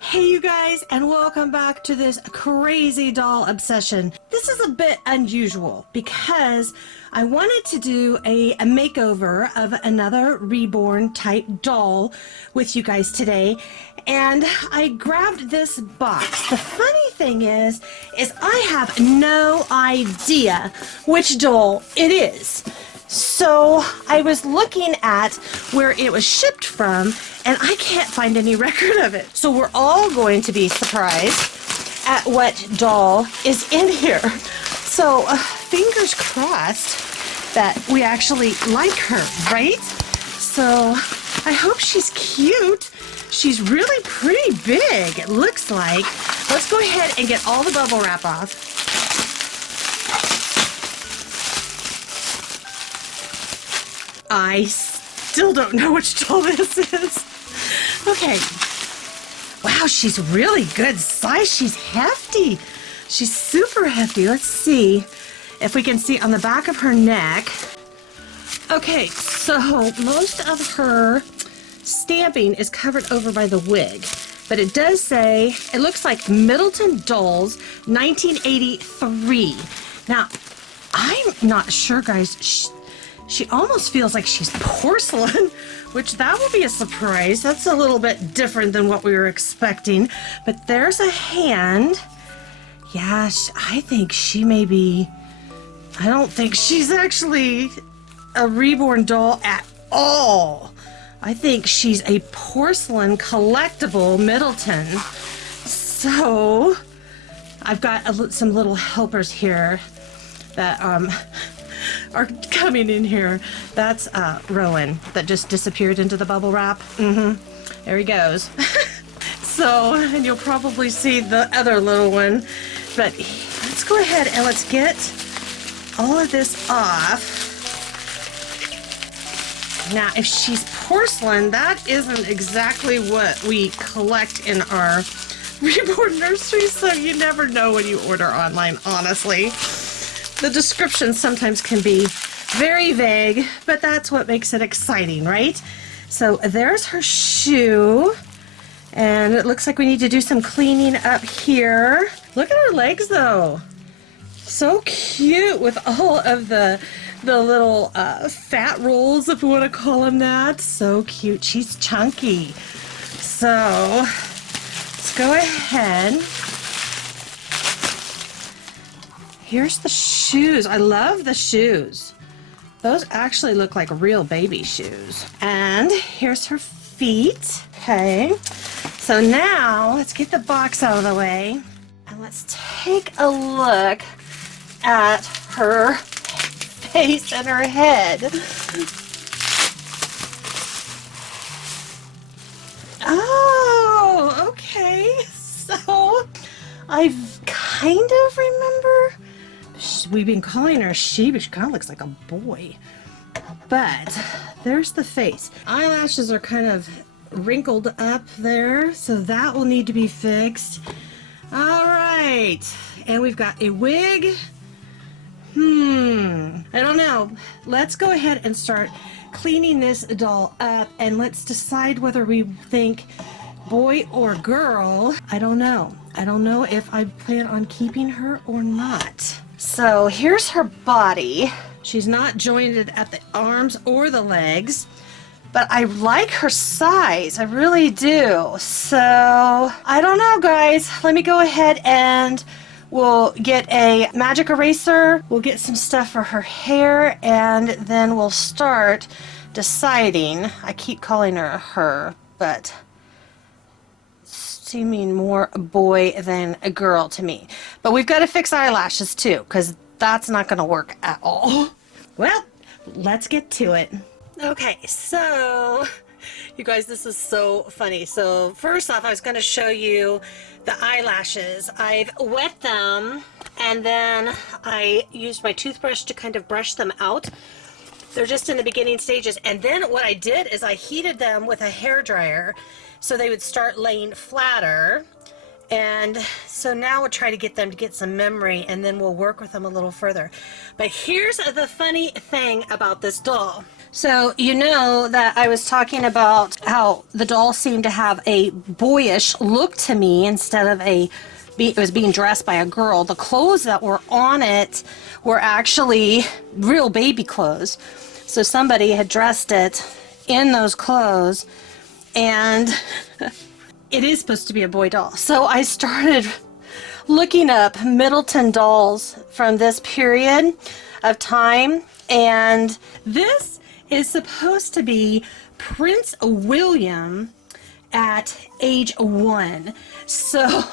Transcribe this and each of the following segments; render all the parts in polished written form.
Hey you guys, and welcome back to this crazy doll obsession. This is a bit unusual because I wanted to do a makeover of another reborn type doll with you guys today, and I grabbed this box. The funny thing is I have no idea which doll it is. So I was looking at where it was shipped from, and I can't find any record of it. So we're all going to be surprised at what doll is in here. So fingers crossed that we actually like her, right? So I hope she's cute. She's really pretty big, it looks like. Let's go ahead and get all the bubble wrap off. I still don't know which doll this is. Okay. Wow, she's really good size. She's hefty. She's super hefty. Let's see if we can see on the back of her neck. Okay, so most of her stamping is covered over by the wig. But it does say, it looks like Middleton Dolls, 1983. Now, I'm not sure, guys. She almost feels like she's porcelain, which that will be a surprise. That's a little bit different than what we were expecting. But there's a hand. Yeah, I think she may be... I don't think she's actually a reborn doll at all. I think she's a porcelain collectible Middleton. So, I've got some little helpers here that are coming in here. That's Rowan that just disappeared into the bubble wrap. There he goes. So, and you'll probably see the other little one. But let's go ahead and let's get all of this off. Now, if she's porcelain, that isn't exactly what we collect in our reborn nursery, so you never know when you order online, honestly. The descriptions sometimes can be very vague, but that's what makes it exciting, right? So there's her shoe, and it looks like we need to do some cleaning up here. Look at her legs, though. So cute with all of the little fat rolls, if we want to call them that. So cute. She's chunky. So let's go ahead. Here's the shoes. I love the shoes. Those actually look like real baby shoes. And here's her feet. Okay. So now let's get the box out of the way and let's take a look at her face and her head. Oh, okay. So I kind of remember. We've been calling her she, but she kind of looks like a boy. But there's the face. Eyelashes are kind of wrinkled up there, so that will need to be fixed. All right, and we've got a wig. I don't know. Let's go ahead and start cleaning this doll up, and let's decide whether we think boy or girl. I don't know. I don't know if I plan on keeping her or not. So here's her body. She's not jointed at the arms or the legs, but I like her size. I really do. So I don't know, guys. Let me go ahead and we'll get a magic eraser. We'll get some stuff for her hair, and then we'll start deciding. I keep calling her, but seeming more a boy than a girl to me. But we've got to fix eyelashes too, because that's not going to work at all. Well, let's get to it. Okay, so you guys, this is so funny. So first off, I was going to show you the eyelashes. I've wet them, and then I used my toothbrush to kind of brush them out. They're just in the beginning stages. And then what I did is I heated them with a hairdryer so they would start laying flatter. And so now we'll try to get them to get some memory, and then we'll work with them a little further. But here's the funny thing about this doll. So you know that I was talking about how the doll seemed to have a boyish look to me instead of it was being dressed by a girl. The clothes that were on it were actually real baby clothes. So somebody had dressed it in those clothes, and it is supposed to be a boy doll. So I started looking up Middleton dolls from this period of time, and this is supposed to be Prince William at age 1. So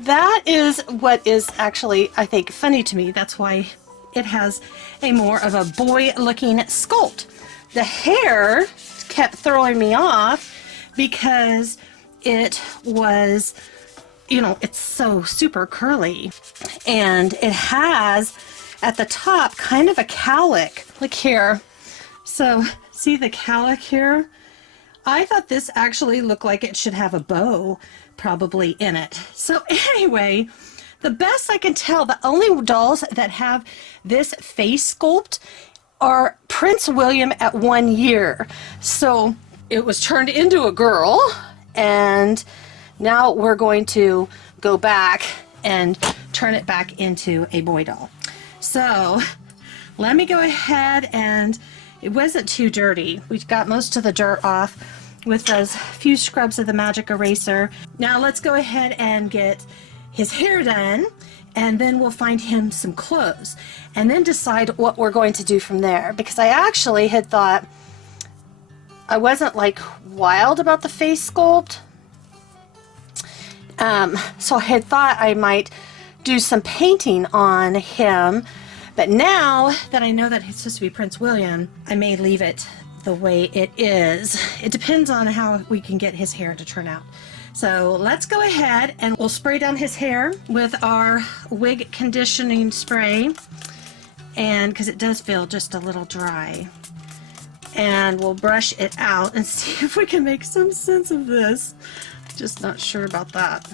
that is what is actually, I think, funny to me. That's why it has a more of a boy looking sculpt. The hair kept throwing me off because it was, you know, it's so super curly, and it has at the top kind of a cowlick. Look here. So see the cowlick here? I thought this actually looked like it should have a bow probably in it. So anyway, the best I can tell, the only dolls that have this face sculpt are Prince William at 1 year. So it was turned into a girl, and now we're going to go back and turn it back into a boy doll. So let me go ahead, and it wasn't too dirty. We got most of the dirt off with those few scrubs of the magic eraser. Now let's go ahead and get his hair done, and then we'll find him some clothes and then decide what we're going to do from there, because I actually had thought, I wasn't like wild about the face sculpt. So I had thought I might do some painting on him, but now that I know that he's supposed to be Prince William, I may leave it the way it is. It depends on how we can get his hair to turn out. So let's go ahead and we'll spray down his hair with our wig conditioning spray, and because it does feel just a little dry, and we'll brush it out and see if we can make some sense of this. Just not sure about that.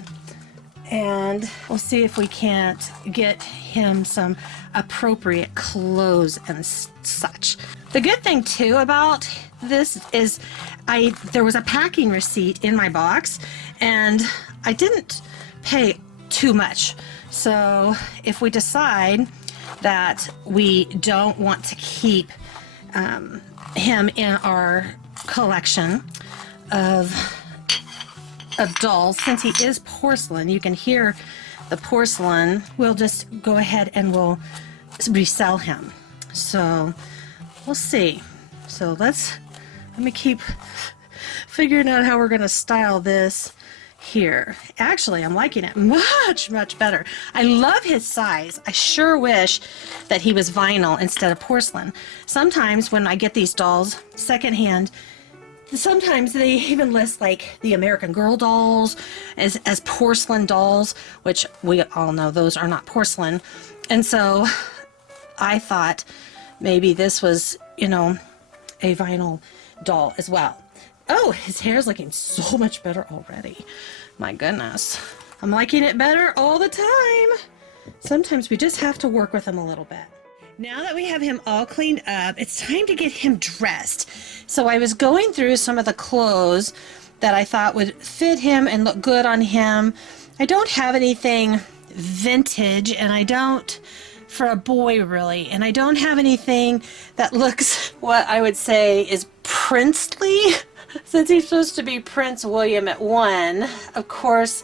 And we'll see if we can't get him some appropriate clothes and such. The good thing too about this is there was a packing receipt in my box, and I didn't pay too much. So if we decide that we don't want to keep him in our collection of dolls, since he is porcelain, you can hear the porcelain, we'll just go ahead and we'll resell him. So we'll see. So let me keep figuring out how we're going to style this here. Actually, I'm liking it much better. I love his size. I sure wish that he was vinyl instead of porcelain. Sometimes when I get these dolls secondhand, sometimes they even list like the American Girl dolls as porcelain dolls, which we all know those are not porcelain. And so I thought maybe this was, you know, a vinyl doll as well. Oh, his hair's looking so much better already. My goodness. I'm liking it better all the time. Sometimes we just have to work with him a little bit. Now that we have him all cleaned up, it's time to get him dressed. So I was going through some of the clothes that I thought would fit him and look good on him. I don't have anything vintage, and I don't for a boy really, and I don't have anything that looks what I would say is princely. Since he's supposed to be Prince William at 1, of course,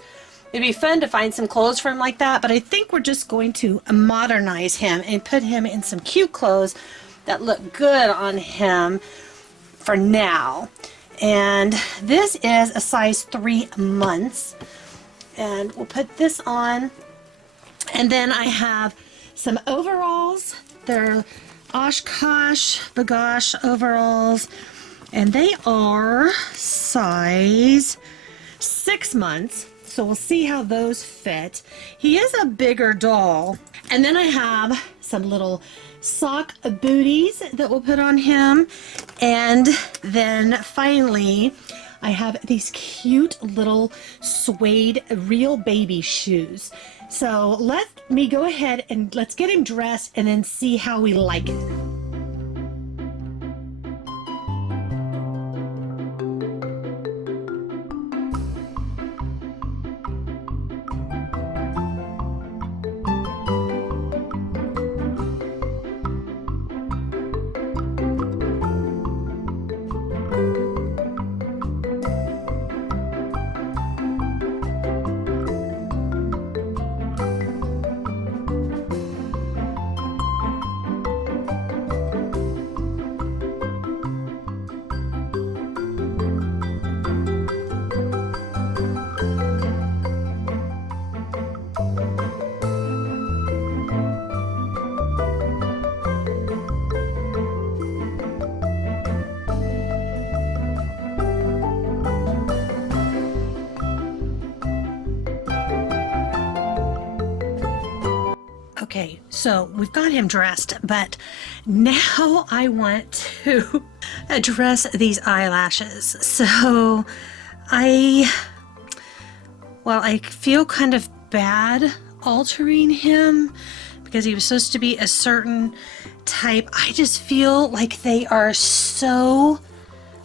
it'd be fun to find some clothes for him like that, but I think we're just going to modernize him and put him in some cute clothes that look good on him for now. And this is a size 3 months. And we'll put this on. And then I have some overalls. They're Oshkosh Bagosh overalls. And they are size 6 months. So we'll see how those fit. He is a bigger doll. And then I have some little sock booties that we'll put on him. And then finally, I have these cute little suede real baby shoes. So let me go ahead and let's get him dressed and then see how we like it. Okay, so we've got him dressed, but now I want to address these eyelashes. So I feel kind of bad altering him because he was supposed to be a certain type. I just feel like they are so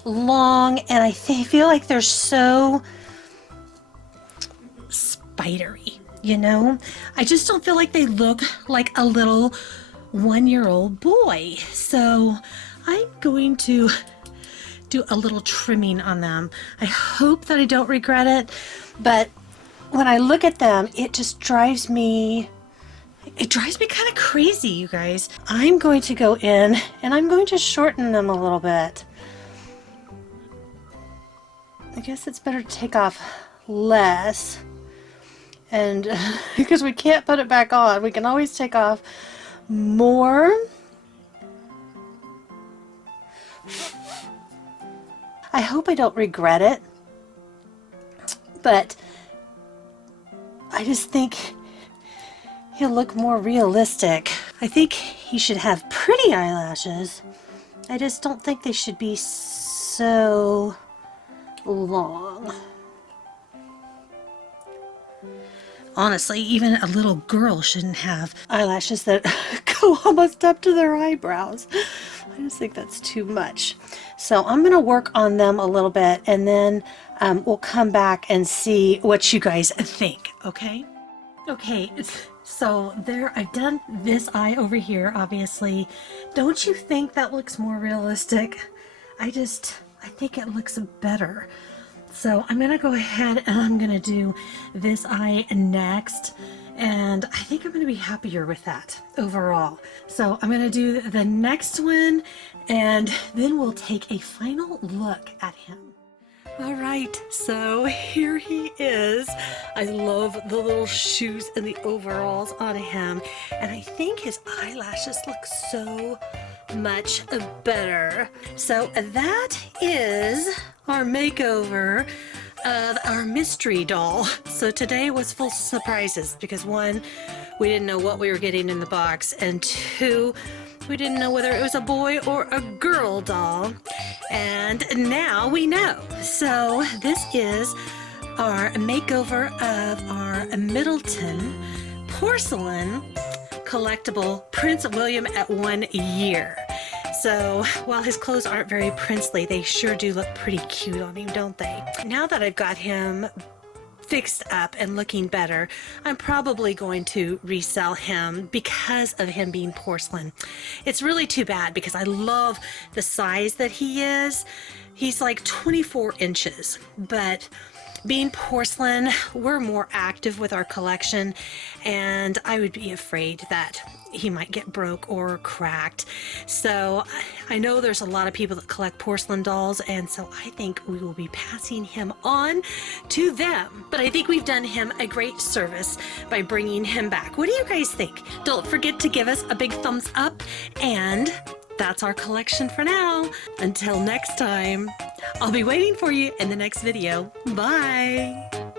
long, and I feel like they're so spidery, you know? I just don't feel like they look like a little 1-year-old boy. So I'm going to do a little trimming on them. I hope that I don't regret it, but when I look at them, it just drives me kind of crazy, you guys. I'm going to go in and I'm going to shorten them a little bit. I guess it's better to take off less, and because we can't put it back on, we can always take off more. I hope I don't regret it, but I just think he'll look more realistic. I think he should have pretty eyelashes. I just don't think they should be so long. Honestly, even a little girl shouldn't have eyelashes that go almost up to their eyebrows. I just think that's too much. So I'm going to work on them a little bit, and then we'll come back and see what you guys think, okay? Okay, so there, I've done this eye over here, obviously. Don't you think that looks more realistic? I think it looks better. So I'm gonna go ahead and I'm gonna do this eye next, and I think I'm gonna be happier with that overall. So I'm gonna do the next one, and then we'll take a final look at him. All right, so here he is. I love the little shoes and the overalls on him, and I think his eyelashes look so much better. So that is our makeover of our mystery doll. So today was full of surprises because 1, we didn't know what we were getting in the box, and 2, we didn't know whether it was a boy or a girl doll, and now we know. So this is our makeover of our Middleton porcelain collectible Prince William at 1 year. So while his clothes aren't very princely, they sure do look pretty cute on him, don't they? Now that I've got him fixed up and looking better, I'm probably going to resell him because of him being porcelain. It's really too bad because I love the size that he is. He's like 24 inches, but being porcelain, we're more active with our collection, and I would be afraid that he might get broke or cracked. So I know there's a lot of people that collect porcelain dolls, and so I think we will be passing him on to them. But I think we've done him a great service by bringing him back. What do you guys think? Don't forget to give us a big thumbs up, and that's our collection for now. Until next time, I'll be waiting for you in the next video. Bye!